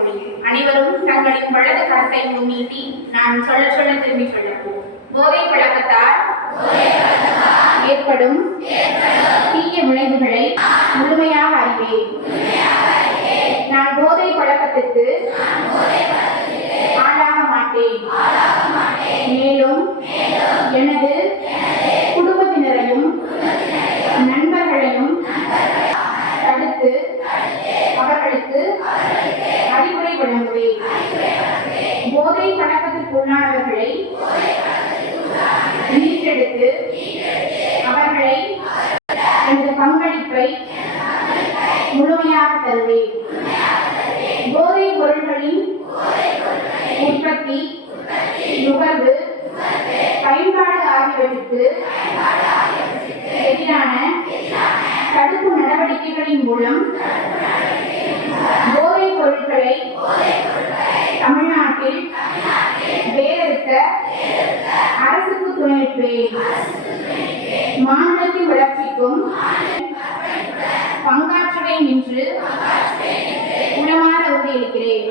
உறுதிமொழி. அனைவரும் தங்களின் வலது கரத்தை முன்னீட்டி நான் சொல்ல சொல்ல திரும்பி சொல்லப்போம். போதை பழக்கத்தால் ஏற்படும் தீய விளைவுகளை முழுமையாக அறிவேன். நான் போதை பழக்கத்திற்கு ஆளாக மாட்டேன். மேலும் எனது குடும்பத்தினரையும் நண்பர்களையும் தடுத்து அவர்களுக்கு அறிவுரை வழங்குவேன். போதை பழக்கத்திற்குள்ளானவர்களை மீட்டெடுத்து அவர்களை எனது பங்களிப்பை முழுமையாக தருவேன். போதைப் பொருட்களின் உற்பத்தி, நுகர்வு, பயன்பாடு ஆகியவற்றுக்கு எதிரான தடுப்பு நடவடிக்கைகளின் மூலம் போதைப் பொருட்களை தமிழ்நாட்டில் வேறறுக்க அரசுக்கு துணைப்பேன். மாநிலத்தின் வளர்ச்சிக்கும் பங்காற்றுவேன் என்று உளமாற உறுதியளிக்கிறேன்.